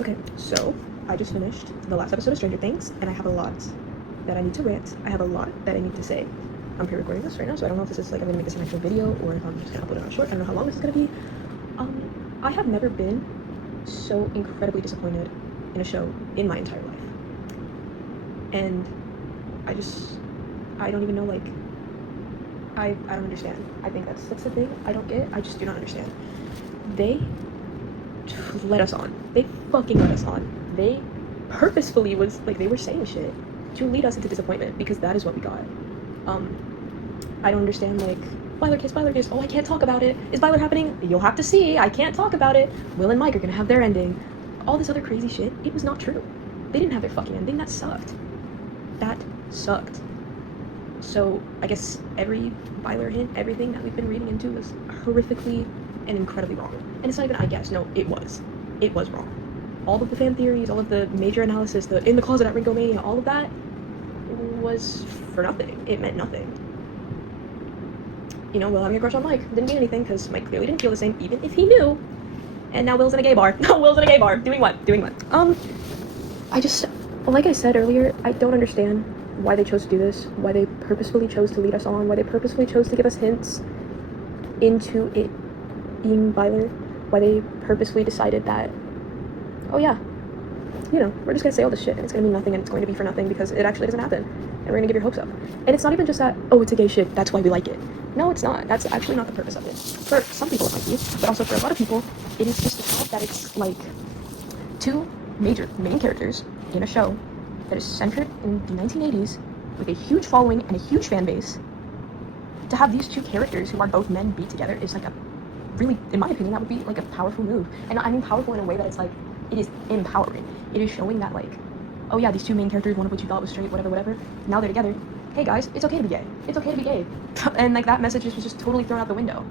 Okay, so I just finished the last episode of Stranger Things, and I have a lot that I need to rant. I have a lot that I need to say. I'm pre-recording this right now, so I don't know if this is like I'm gonna make this an actual video or if I'm just gonna upload it on short. I don't know how long this is gonna be. I have never been so incredibly disappointed in a show in my entire life, and I don't even know, like, I don't understand. I think that's the thing I don't get. I just do not understand. They let us on. They fucking let us on. They purposefully was like, they were saying shit to lead us into disappointment because that is what we got. I don't understand, like, Byler kiss. Oh, I can't talk about it. Is Byler happening? You'll have to see. I can't talk about it. Will and Mike are gonna have their ending. All this other crazy shit. It was not true. They didn't have their fucking ending. That sucked. That sucked. So I guess every Byler hint, everything that we've been reading into was horrifically and incredibly wrong. And it's not even I guess, no, it was wrong. All of the fan theories, all of the major analysis, the in the closet at Ringo Mania, all of that was for nothing. It meant nothing. You know, Will having a crush on Mike didn't mean anything because Mike clearly didn't feel the same, even if he knew. And now Will's in a gay bar. Will's in a gay bar. Doing what? I just, like I said earlier, I don't understand why they chose to do this, why they purposefully chose to lead us on, why they purposefully chose to give us hints into it being Byler, why they purposefully decided that, oh yeah, you know, we're just gonna say all this shit and it's gonna mean nothing and it's going to be for nothing because it actually doesn't happen and we're gonna give your hopes up. And it's not even just that, oh, it's a gay shit, that's why we like it. No, it's not. That's actually not the purpose of it. For some people it might be, but also for a lot of people, it is just the fact that it's like two major main characters in a show that is centered in the 1980s with a huge following and a huge fan base. To have these two characters who are both men be together is like a really, in my opinion, that would be like a powerful move. And I mean powerful in a way that it's like, it is empowering. It is showing that, like, oh yeah, these two main characters, one of which you thought was straight, whatever, now they're together. Hey guys, it's okay to be gay. It's okay to be gay. And like that message was just totally thrown out the window.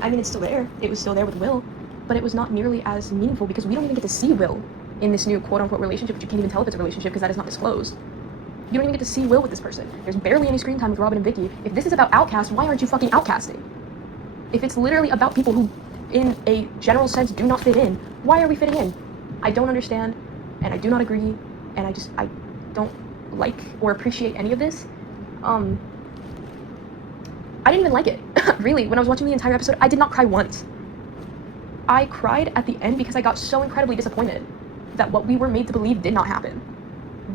I mean, it's still there. It was still there with Will, but it was not nearly as meaningful because we don't even get to see Will in this new quote-unquote relationship, which you can't even tell if it's a relationship because that is not disclosed. You don't even get to see Will with this person. There's barely any screen time with Robin and Vicky. If this is about outcast, why aren't you fucking outcasting? If it's literally about people who, in a general sense, do not fit in, why are we fitting in? I don't understand, and I do not agree, and I don't like or appreciate any of this. I didn't even like it. Really, when I was watching the entire episode, I did not cry once. I cried at the end because I got so incredibly disappointed that what we were made to believe did not happen.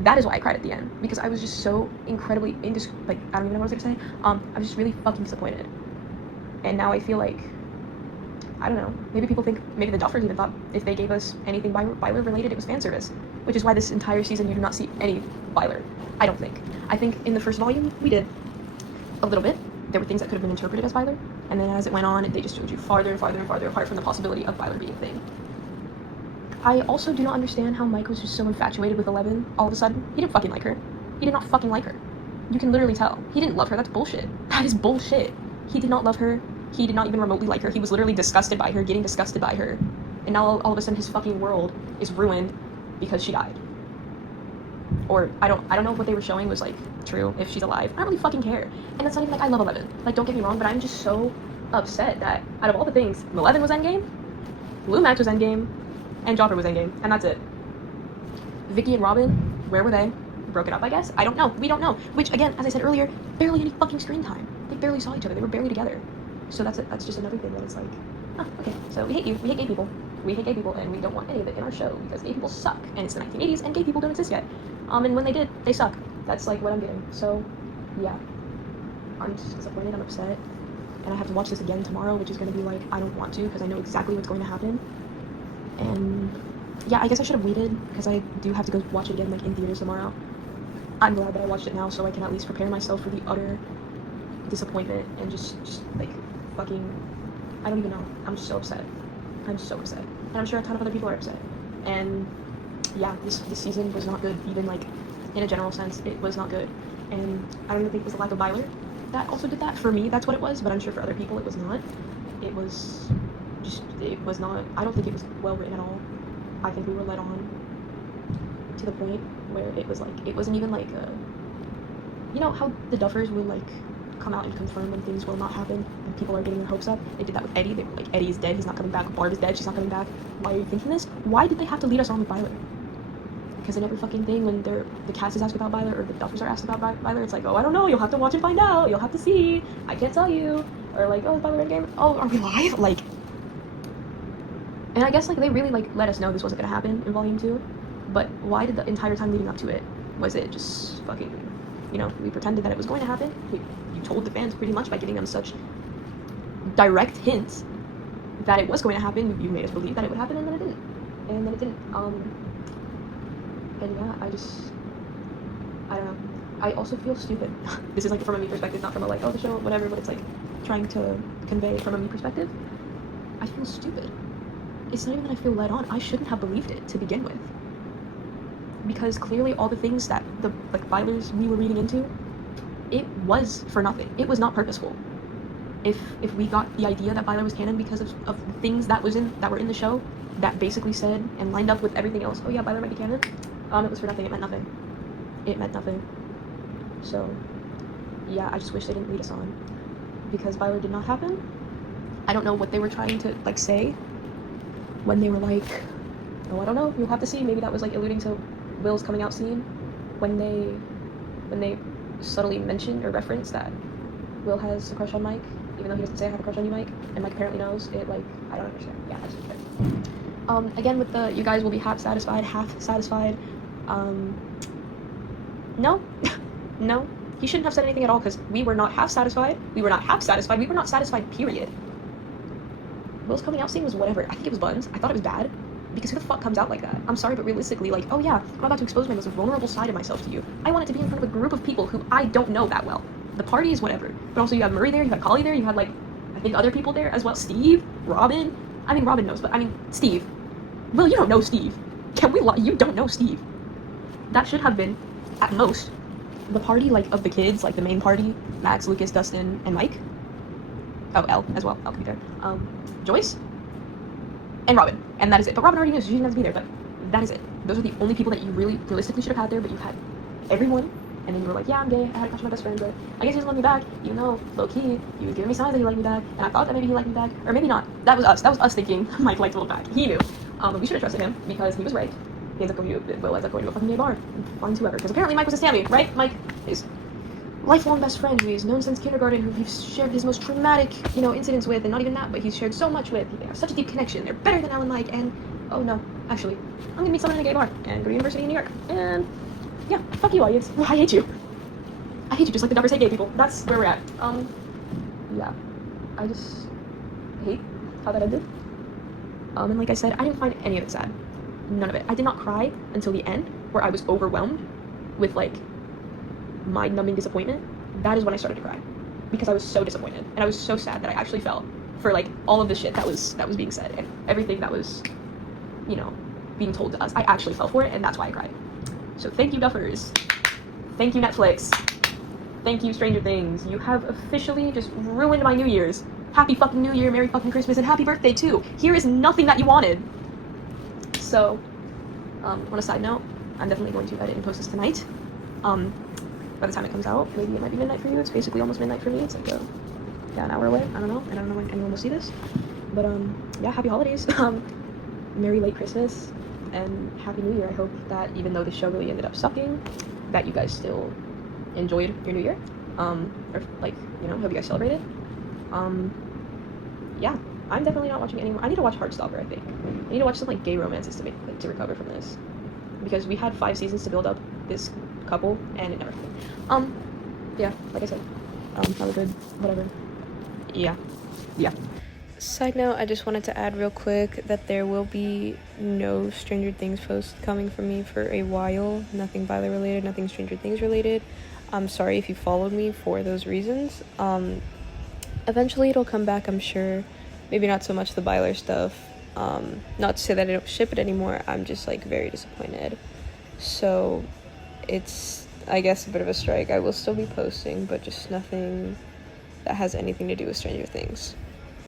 That is why I cried at the end, because I was just so incredibly, I don't even know what I was gonna say. I was just really fucking disappointed. And now I feel like, I don't know, maybe people think, maybe the Duffers even thought if they gave us anything Byler related, it was fan service, which is why this entire season you do not see any Byler. I don't think. I think in the first volume, we did a little bit. There were things that could have been interpreted as Byler, and then as it went on, they just showed you farther and farther and farther apart from the possibility of Byler being a thing. I also do not understand how Mike was just so infatuated with Eleven all of a sudden. He didn't fucking like her. He did not fucking like her. You can literally tell. He didn't love her. That's bullshit. That is bullshit. He did not love her. He did not even remotely like her. He was literally disgusted by her, getting disgusted by her. And now all of a sudden his fucking world is ruined because she died. Or I don't know if what they were showing was like true, if she's alive. I don't really fucking care. And that's not even like I love Eleven. Like, don't get me wrong, but I'm just so upset that out of all the things, Eleven was endgame, Blue Max was endgame, and Jopper was endgame, and that's it. Vicky and Robin, where were they? Broke it up, I guess? I don't know. We don't know. Which, again, as I said earlier, barely any fucking screen time. They barely saw each other. They were barely together. So that's it. That's just another thing that it's like, oh, okay, so we hate you. We hate gay people. We hate gay people, and we don't want any of it in our show because gay people suck. And it's the 1980s, and gay people don't exist yet. And when they did, they suck. That's like what I'm getting. So, yeah. I'm just disappointed. I'm upset. And I have to watch this again tomorrow, which is going to be like, I don't want to because I know exactly what's going to happen. And yeah, I guess I should have waited because I do have to go watch it again, like, in theaters tomorrow. I'm glad that I watched it now so I can at least prepare myself for the utter disappointment and just like, fucking, I don't even know. I'm so upset. I'm so upset. And I'm sure a ton of other people are upset. And yeah, this season was not good, even like, in a general sense, it was not good. And I don't even think it was the lack of Byler that also did that. For me, that's what it was, but I'm sure for other people it was not. It was not, I don't think it was well written at all. I think we were led on to the point where it was like, it wasn't even like, you know how the Duffers will like come out and confirm when things will not happen, and people are getting their hopes up. They did that with Eddie. They were like, Eddie is dead, he's not coming back. Barb is dead, she's not coming back. Why are you thinking this? Why did they have to lead us on with Byler? Because in every fucking thing, when the cast is asked about Byler, or the Duffers are asked about Byler, it's like, oh, I don't know, you'll have to watch and find out, you'll have to see, I can't tell you. Or like, oh, is Byler in the game? Oh, are we live? Like, and I guess like they really like let us know this wasn't gonna happen in Volume 2, but why did the entire time leading up to it, was it just fucking, you know, we pretended that it was going to happen? You told the fans pretty much by giving them such direct hints that it was going to happen. You made us believe that it would happen, and then it didn't. And then it didn't. And yeah, I don't know. I also feel stupid. This is like from a me perspective, not from a like, oh, the show, whatever, but it's like trying to convey from a me perspective. I feel stupid. It's not even that I feel led on. I shouldn't have believed it to begin with. Because clearly all the things that the like Bylers we were reading into, it was for nothing. It was not purposeful. If we got the idea that Byler was canon because of things that were in the show that basically said and lined up with everything else, oh yeah, Byler might be canon, it was for nothing. It meant nothing. It meant nothing. So yeah, I just wish they didn't lead us on, because Byler did not happen. I don't know what they were trying to like say when they were like, oh, I don't know, you'll have to see. Maybe that was like alluding to Will's coming out scene when they subtly mentioned or referenced that Will has a crush on Mike, even though he doesn't say I have a crush on you, Mike, and Mike apparently knows it. Like, I don't understand. Yeah, that's just fair. Again, with the you guys will be half satisfied. No. No, he shouldn't have said anything at all, because we were not half satisfied. We were not half satisfied. We were not satisfied, period. Will's coming out scene was whatever. I think it was buns. I thought it was bad, because who the fuck comes out like that? I'm sorry, but realistically, like, oh yeah, I'm about to expose my most vulnerable side of myself to you. I want it to be in front of a group of people who I don't know that well. The party is whatever. But also you have Murray there, you had Collie there, you had like, I think other people there as well. Steve, Robin. I mean, Robin knows, but I mean, Steve. Will, you don't know Steve. Can we lie? You don't know Steve. That should have been, at most, the party, like, of the kids, like the main party, Max, Lucas, Dustin, and Mike. Oh, Elle as well. Elle could be there. Joyce, and Robin, and that is it. But Robin already knew, so she didn't have to be there, but that is it. Those are the only people that you really realistically should have had there, but you had everyone, and then you were like, yeah, I'm gay, I had a crush on my best friend, but I guess he doesn't love me back, even though, low-key, he was giving me signs that he liked me back, and I thought that maybe he liked me back, or maybe not. That was us thinking Mike liked Will back. He knew. But we should have trusted him, because he was right. Will ends up going to a fucking gay bar, and find whoever, because apparently Mike was a Sammy, right? Mike is lifelong best friend who he's known since kindergarten, who he's shared his most traumatic, incidents with, and not even that, but he's shared so much with. They have such a deep connection. They're better than Al and Mike, and oh no, actually, I'm gonna meet someone in a gay bar and go to university in New York, and yeah, fuck you, audience. I hate you. I hate you just like the Duffers hate gay people. That's where we're at. Yeah, I just hate how that ended. And like I said, I didn't find any of it sad. None of it. I did not cry until the end, where I was overwhelmed with like mind-numbing disappointment. That is when I started to cry, because I was so disappointed, and I was so sad that I actually fell for like all of the shit that was being said, and everything that was, being told to us. I actually fell for it, and that's why I cried. So thank you, Duffers. Thank you, Netflix. Thank you, Stranger Things. You have officially just ruined my New Year's. Happy fucking New Year, Merry fucking Christmas, and happy birthday too. Here is nothing that you wanted. So, on a side note, I'm definitely going to edit and post this tonight. By the time it comes out, maybe it might be midnight for you. It's basically almost midnight for me. It's like an hour away. I don't know. I don't know when anyone will see this. But yeah, happy holidays. Merry late Christmas and happy New Year. I hope that even though the show really ended up sucking, that you guys still enjoyed your New Year. Or like, hope you guys celebrated. Yeah, I'm definitely not watching anymore. I need to watch Heartstopper, I think. I need to watch some like gay romances to recover from this, because we had 5 seasons to build up this couple and it never happened. Yeah, like I said, have a good whatever. Yeah. Side note, I just wanted to add real quick that there will be no Stranger Things post coming from me for a while. Nothing Byler related, nothing Stranger Things related. I'm sorry if you followed me for those reasons. Eventually it'll come back, I'm sure. Maybe not so much the Byler stuff. Not to say that I don't ship it anymore. I'm just like very disappointed. So it's, I guess, a bit of a strike. I will still be posting, but just nothing that has anything to do with Stranger Things.